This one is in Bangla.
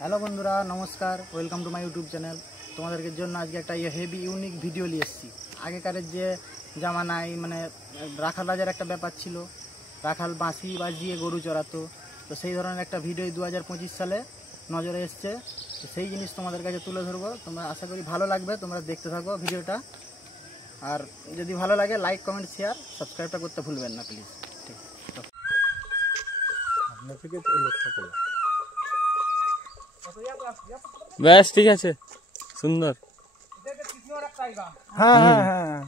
হ্যালো বন্ধুরা, নমস্কার, welcome to my YouTube channel. তোমাদেরকে জন্য আজকে একটা হেভি ইউনিক ভিডিও নিয়ে এসেছি। আগেকারের যে জামানায় মানে রাখাল রাজার একটা ব্যাপার ছিল, রাখাল বাঁশি বাজিয়ে গরু চড়াতো, তো সেই ধরনের একটা ভিডিও 2025 সালে নজরে এসছে। তো সেই জিনিস তোমাদের কাছে তুলে ধরবো, তোমরা আশা করি ভালো লাগবে। তোমরা দেখতে থাকো ভিডিওটা, আর যদি ভালো লাগে লাইক, কমেন্ট, শেয়ার, সাবস্ক্রাইবটা করতে ভুলবেন না প্লিজ। ব্যাস ঠিক আছে, সুন্দর। হ্যাঁ হ্যাঁ হ্যাঁ।